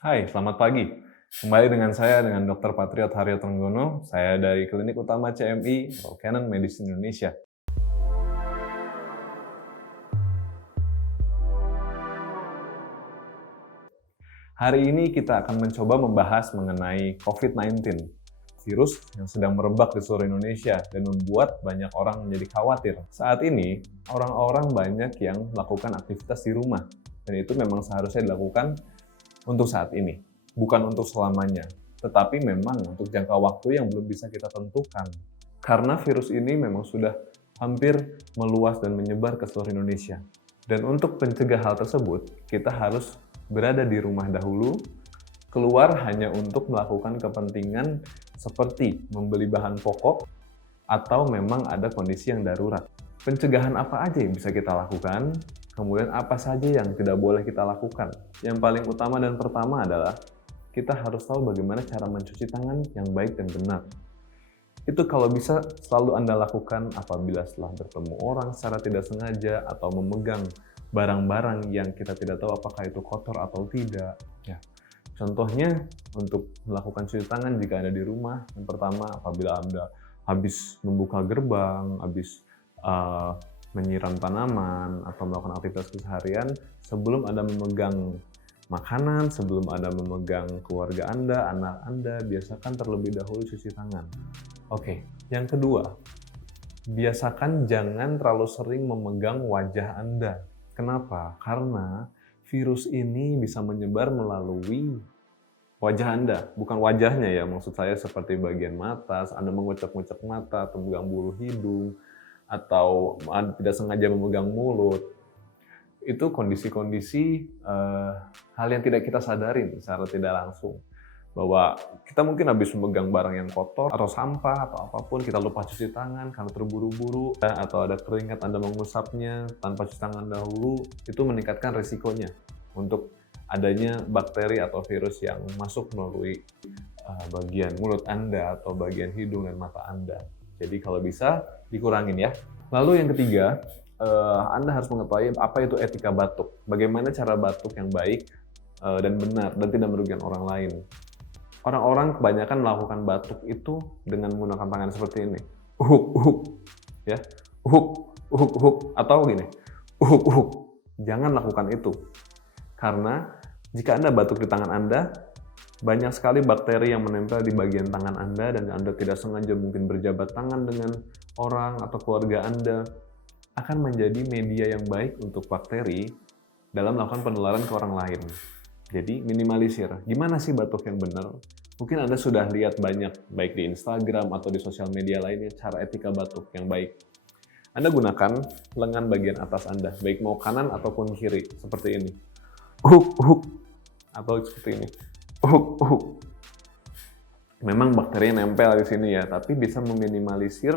Hai, selamat pagi. Kembali dengan saya, dengan Dr. Patriot Haryo Trenggono. Saya dari Klinik Utama CMI, Canon Medicine Indonesia. Hari ini kita akan mencoba membahas mengenai COVID-19, virus yang sedang merebak di seluruh Indonesia dan membuat banyak orang menjadi khawatir. Saat ini, orang-orang banyak yang melakukan aktivitas di rumah, dan itu memang seharusnya dilakukan untuk saat ini, bukan untuk selamanya, tetapi memang untuk jangka waktu yang belum bisa kita tentukan. Karena virus ini memang sudah hampir meluas dan menyebar ke seluruh Indonesia. Dan untuk mencegah hal tersebut, kita harus berada di rumah dahulu, keluar hanya untuk melakukan kepentingan seperti membeli bahan pokok atau memang ada kondisi yang darurat. Pencegahan apa aja yang bisa kita lakukan? Kemudian apa saja yang tidak boleh kita lakukan? Yang paling utama dan pertama adalah kita harus tahu bagaimana cara mencuci tangan yang baik dan benar. Itu kalau bisa selalu Anda lakukan apabila setelah bertemu orang secara tidak sengaja atau memegang barang-barang yang kita tidak tahu apakah itu kotor atau tidak. Ya. Contohnya untuk melakukan cuci tangan jika Anda di rumah, yang pertama apabila Anda habis membuka gerbang, habis menyiram tanaman atau melakukan aktivitas keseharian, sebelum Anda memegang makanan, sebelum Anda memegang keluarga Anda, anak Anda, biasakan terlebih dahulu cuci tangan. Oke, yang kedua, biasakan jangan terlalu sering memegang wajah Anda. Kenapa? Karena virus ini bisa menyebar melalui wajah Anda, bukan wajahnya ya, maksud saya seperti bagian mata, Anda mengucek-ngucek mata, atau memegang bulu hidung, atau tidak sengaja memegang mulut. Itu kondisi-kondisi hal yang tidak kita sadarin secara tidak langsung. Bahwa kita mungkin habis memegang barang yang kotor atau sampah atau apapun, kita lupa cuci tangan karena terburu-buru, atau ada keringat Anda mengusapnya tanpa cuci tangan dahulu, itu meningkatkan risikonya untuk adanya bakteri atau virus yang masuk melalui bagian mulut Anda atau bagian hidung dan mata Anda. Jadi kalau bisa dikurangin ya. Lalu yang ketiga, Anda harus mengetahui apa itu etika batuk. Bagaimana cara batuk yang baik dan benar dan tidak merugikan orang lain. Orang-orang kebanyakan melakukan batuk itu dengan menggunakan tangan seperti ini. Ya. Atau gini. Jangan lakukan itu. Karena jika Anda batuk di tangan Anda, banyak sekali bakteri yang menempel di bagian tangan Anda dan Anda tidak sengaja mungkin berjabat tangan dengan orang atau keluarga Anda, akan menjadi media yang baik untuk bakteri dalam melakukan penularan ke orang lain. Jadi minimalisir. Gimana sih batuk yang benar? Mungkin Anda sudah lihat banyak, baik di Instagram atau di sosial media lainnya, cara etika batuk yang baik. Anda gunakan lengan bagian atas Anda, baik mau kanan ataupun kiri, seperti ini. Atau seperti ini. Memang bakteri nempel di sini ya, tapi bisa meminimalisir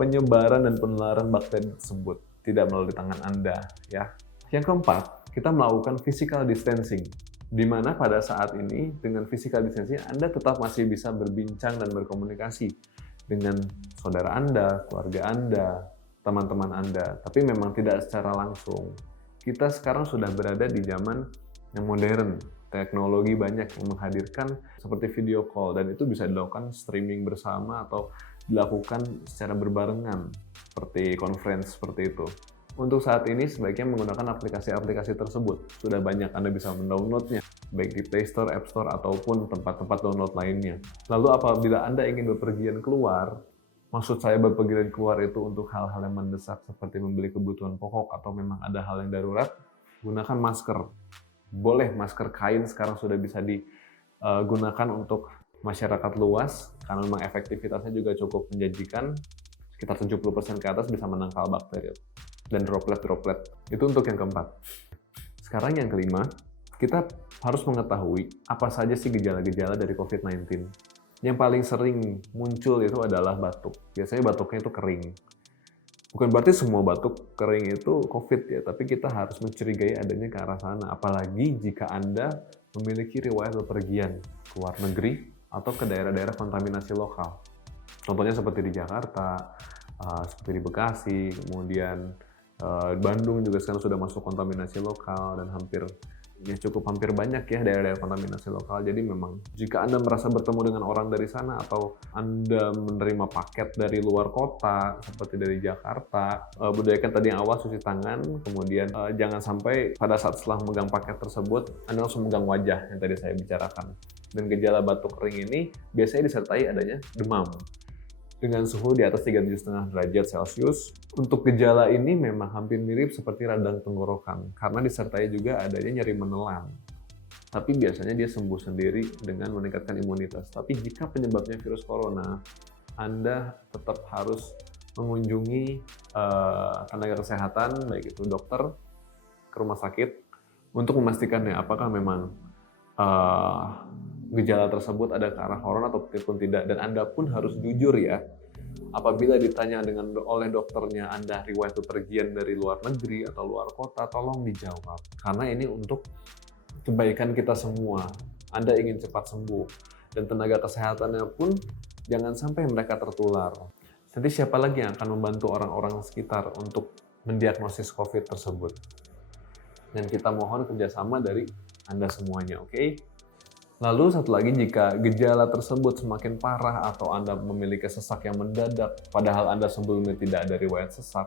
penyebaran dan penularan bakteri tersebut, tidak melalui tangan Anda, ya. Yang keempat, kita melakukan physical distancing, di mana pada saat ini dengan physical distancing Anda tetap masih bisa berbincang dan berkomunikasi dengan saudara Anda, keluarga Anda, teman-teman Anda, tapi memang tidak secara langsung. Kita sekarang sudah berada di zaman yang modern, teknologi banyak yang menghadirkan seperti video call, dan itu bisa dilakukan streaming bersama atau dilakukan secara berbarengan, seperti conference seperti itu. Untuk saat ini sebaiknya menggunakan aplikasi-aplikasi tersebut. Sudah banyak Anda bisa mendownloadnya, baik di Play Store, App Store, ataupun tempat-tempat download lainnya. Lalu apabila Anda ingin bepergian keluar, maksud saya bepergian keluar itu untuk hal-hal yang mendesak seperti membeli kebutuhan pokok atau memang ada hal yang darurat, gunakan masker. Boleh masker kain sekarang sudah bisa digunakan untuk masyarakat luas, karena memang efektivitasnya juga cukup menjanjikan, sekitar 70% ke atas bisa menangkal bakteri dan droplet-droplet. Itu untuk yang keempat. Sekarang yang kelima, kita harus mengetahui apa saja sih gejala-gejala dari COVID-19. Yang paling sering muncul itu adalah batuk. Biasanya batuknya itu kering. Bukan berarti semua batuk kering itu COVID ya, tapi kita harus mencurigai adanya ke arah sana. Apalagi jika Anda memiliki riwayat bepergian ke luar negeri atau ke daerah-daerah kontaminasi lokal. Contohnya seperti di Jakarta, seperti di Bekasi, kemudian Bandung juga sekarang sudah masuk kontaminasi lokal dan hampir ya cukup hampir banyak ya daerah-daerah kontaminasi lokal. Jadi memang jika Anda merasa bertemu dengan orang dari sana atau Anda menerima paket dari luar kota seperti dari Jakarta, budayakan tadi yang awal cuci tangan, kemudian jangan sampai pada saat setelah memegang paket tersebut Anda langsung memegang wajah yang tadi saya bicarakan. Dan gejala batuk kering ini biasanya disertai adanya demam dengan suhu di atas 37,5 derajat Celcius. Untuk gejala ini memang hampir mirip seperti radang tenggorokan, karena disertai juga adanya nyeri menelan. Tapi biasanya dia sembuh sendiri dengan meningkatkan imunitas. Tapi jika penyebabnya virus corona, Anda tetap harus mengunjungi tenaga kesehatan, baik itu dokter, ke rumah sakit, untuk memastikan ya apakah memang gejala tersebut ada ke arah corona ataupun tidak. Dan Anda pun harus jujur ya, apabila ditanya oleh dokternya Anda riwayat bepergian dari luar negeri atau luar kota, tolong dijawab. Karena ini untuk kebaikan kita semua. Anda ingin cepat sembuh. Dan tenaga kesehatannya pun jangan sampai mereka tertular. Nanti siapa lagi yang akan membantu orang-orang sekitar untuk mendiagnosis COVID tersebut? Dan kita mohon kerjasama dari Anda semuanya, oke? Lalu satu lagi, jika gejala tersebut semakin parah atau Anda memiliki sesak yang mendadak, padahal Anda sebelumnya tidak ada riwayat sesak,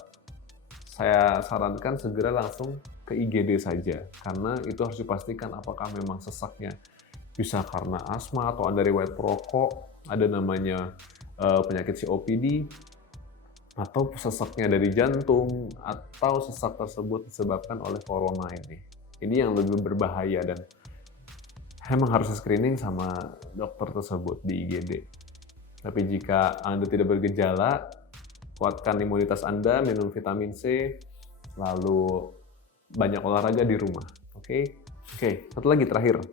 saya sarankan segera langsung ke IGD saja, karena itu harus dipastikan apakah memang sesaknya bisa karena asma atau Anda riwayat perokok, ada namanya penyakit COPD, atau sesaknya dari jantung, atau sesak tersebut disebabkan oleh corona ini. Ini yang lebih berbahaya dan memang harus screening sama dokter tersebut di IGD. Tapi jika Anda tidak bergejala, kuatkan imunitas Anda, minum vitamin C, lalu banyak olahraga di rumah. Oke, satu lagi terakhir.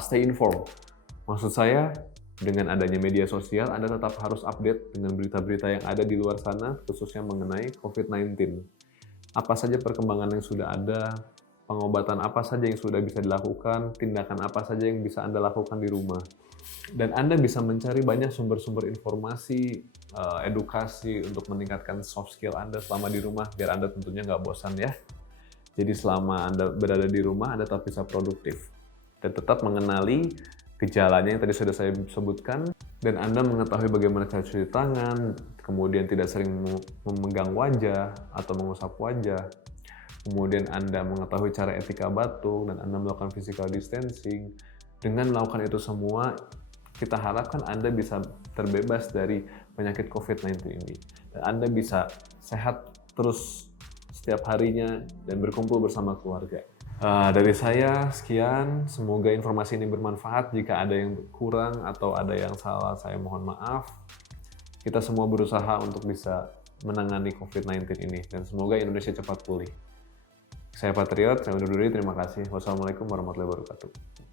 Stay informed. Maksud saya, dengan adanya media sosial, Anda tetap harus update dengan berita-berita yang ada di luar sana, khususnya mengenai COVID-19. Apa saja perkembangan yang sudah ada, pengobatan apa saja yang sudah bisa dilakukan, tindakan apa saja yang bisa Anda lakukan di rumah. Dan Anda bisa mencari banyak sumber-sumber informasi, edukasi untuk meningkatkan soft skill Anda selama di rumah, biar Anda tentunya nggak bosan ya. Jadi selama Anda berada di rumah, Anda tetap bisa produktif. Dan tetap mengenali gejalanya yang tadi sudah saya sebutkan, dan Anda mengetahui bagaimana cara cuci tangan, kemudian tidak sering memegang wajah atau mengusap wajah, kemudian Anda mengetahui cara etika batuk, dan Anda melakukan physical distancing. Dengan melakukan itu semua, kita harapkan Anda bisa terbebas dari penyakit COVID-19 ini. Dan Anda bisa sehat terus setiap harinya dan berkumpul bersama keluarga. Dari saya, sekian. Semoga informasi ini bermanfaat. Jika ada yang kurang atau ada yang salah, saya mohon maaf. Kita semua berusaha untuk bisa menangani COVID-19 ini. Dan semoga Indonesia cepat pulih. Saya Patriot, saya undur diri. Terima kasih. Wassalamualaikum warahmatullahi wabarakatuh.